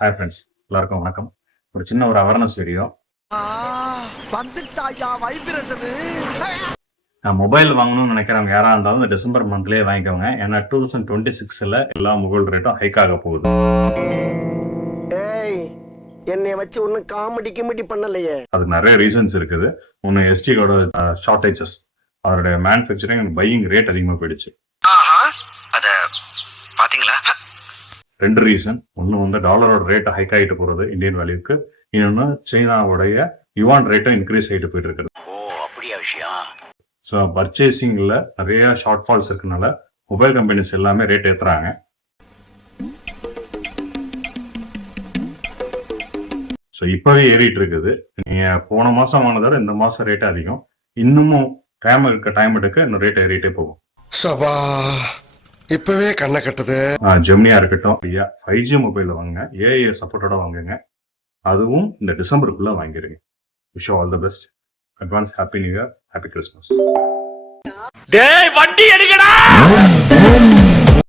Hi friends, எல்லாருக்கும் வணக்கம். ஒரு சின்ன அவேர்னஸ் வீடியோ. நான் மொபைல் வாங்கணும்னு நினைக்கிறவங்க யாரா இருந்தாலும் இந்த டிசம்பர் மந்த்லயே வாங்கிக்கோங்க. ஏன்னா 2026ல எல்லா மொபைல் ரேட்டும் ஹைக் ஆக போகுது. என்னைய வச்சு ஒன்னும் காமெடி பண்ணலையே. அதுக்கு நிறைய ரீசன்ஸ் இருக்குது. ஒன்னு எஸ்டியோட ஷார்டேஜஸ், அதோட மேனுஃபேக்சரிங் அண்ட் பையிங் ரேட் அதிகமா போயிடுச்சு. ரெண்டு ரீசன். ஒன்னு வந்து டாலரோட ரேட் ஹைக் ஆகிட்டு போறது இந்தியன் வேல்யூக்கு, இன்னொன்னு சைனாவுடைய யுவான் ரேட்டும் இன்க்ரீஸ் ஆகிட்டு போயிட்டு இருக்குது. ஸோ பர்ச்சேசிங்ல நிறைய ஷார்ட் ஃபால்ஸ் இருக்கனால மொபைல் கம்பெனிஸ் எல்லாமே ரேட் ஏத்துறாங்க. ஸோ இப்பவே ஏறிட்டு இருக்குது. நீங்க போன மாசம் வாங்கினதோட இந்த மாசம் ரேட் அதிகம். இன்னமும் டைம் எடுக்க இந்த ரேட் ஏறிட்டே போகும். இப்பவே கண்ணை கட்டுது. ஜெமினியா இருக்கட்டும், 5G மொபைல் வாங்குங்க, ஏஐ சப்போர்ட்டோட வாங்குங்க. அதுவும் இந்த டிசம்பருக்குள்ள வாங்கிடுங்க. Wish all the best. Advance happy new year, happy Christmas. டேய் வண்டி எடுங்கடா.